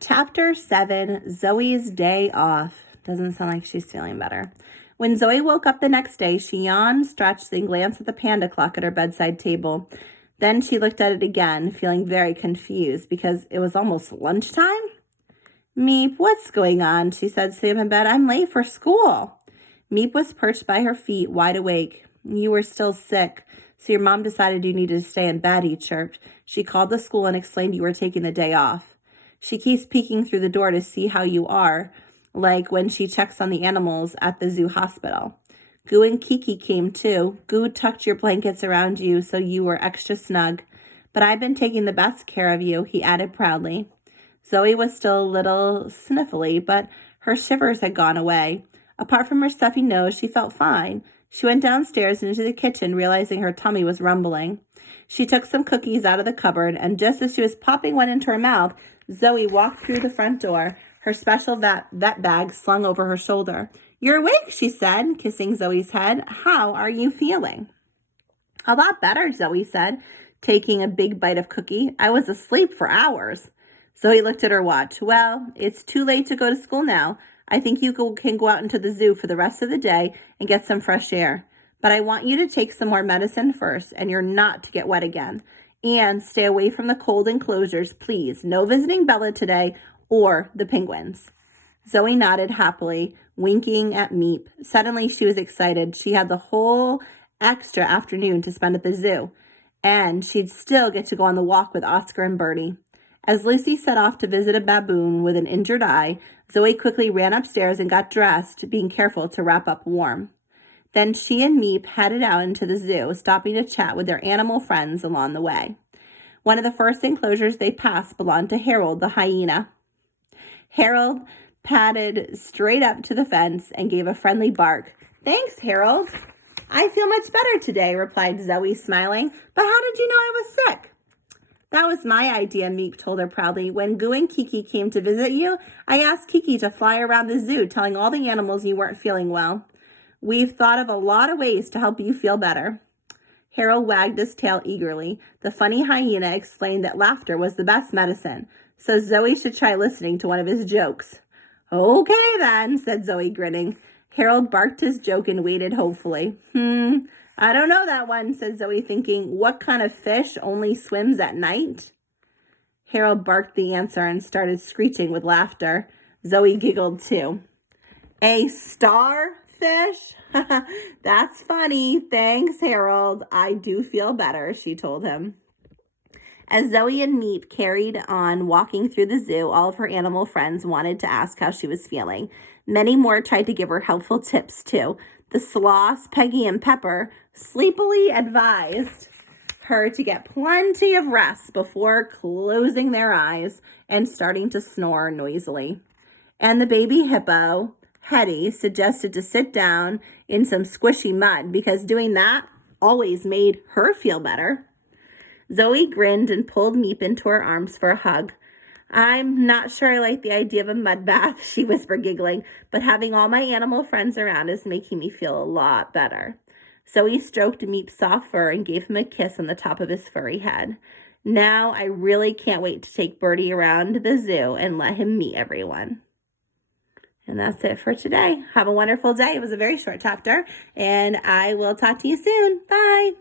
Chapter 7, Zoe's Day Off. Doesn't sound like she's feeling better. When Zoe woke up the next day, she yawned, stretched, and glanced at the panda clock at her bedside table. Then she looked at it again, feeling very confused because it was almost lunchtime. Meep, what's going on? She said, sitting up in bed. I'm late for school. Meep was perched by her feet, wide awake. You were still sick, so your mom decided you needed to stay in bed, he chirped. She called the school and explained you were taking the day off. She keeps peeking through the door to see how you are, like when she checks on the animals at the zoo hospital. Goo and Kiki came too. Goo tucked your blankets around you so you were extra snug. But I've been taking the best care of you, he added proudly. Zoe was still a little sniffly, but her shivers had gone away. Apart from her stuffy nose, she felt fine. She went downstairs into the kitchen, realizing her tummy was rumbling. She took some cookies out of the cupboard, and just as she was popping one into her mouth, Zoe walked through the front door, her special vet bag slung over her shoulder. You're awake, she said, kissing Zoe's head. How are you feeling? A lot better, Zoe said, taking a big bite of cookie. I was asleep for hours. Zoe looked at her watch. Well, it's too late to go to school now. I think you can go out into the zoo for the rest of the day and get some fresh air. But I want you to take some more medicine first, and you're not to get wet again. And stay away from the cold enclosures, please. No visiting Bella today or the penguins. Zoe nodded happily, winking at Meep. Suddenly, she was excited. She had the whole extra afternoon to spend at the zoo, and she'd still get to go on the walk with Oscar and Bertie. As Lucy set off to visit a baboon with an injured eye, Zoe quickly ran upstairs and got dressed, being careful to wrap up warm. Then she and Meep headed out into the zoo, stopping to chat with their animal friends along the way. One of the first enclosures they passed belonged to Harold the hyena. Harold padded straight up to the fence and gave a friendly bark. Thanks, Harold. I feel much better today, replied Zoe, smiling. But how did you know I was sick? That was my idea, Meep told her proudly. When Goo and Kiki came to visit you, I asked Kiki to fly around the zoo, telling all the animals you weren't feeling well. We've thought of a lot of ways to help you feel better. Harold wagged his tail eagerly. The funny hyena explained that laughter was the best medicine, so Zoe should try listening to one of his jokes. Okay then, said Zoe, grinning. Harold barked his joke and waited hopefully. I don't know that one, said Zoe, thinking, what kind of fish only swims at night? Harold barked the answer and started screeching with laughter. Zoe giggled too. A starfish? That's funny. Thanks, Harold. I do feel better, she told him. As Zoe and Meep carried on walking through the zoo, all of her animal friends wanted to ask how she was feeling. Many more tried to give her helpful tips, too. The sloths, Peggy and Pepper, sleepily advised her to get plenty of rest before closing their eyes and starting to snore noisily. And the baby hippo, Hetty, suggested to sit down in some squishy mud because doing that always made her feel better. Zoe grinned and pulled Meep into her arms for a hug. I'm not sure I like the idea of a mud bath, she whispered, giggling, but having all my animal friends around is making me feel a lot better. Zoe stroked Meep's soft fur and gave him a kiss on the top of his furry head. Now I really can't wait to take Bertie around the zoo and let him meet everyone. And that's it for today. Have a wonderful day. It was a very short chapter, and I will talk to you soon. Bye.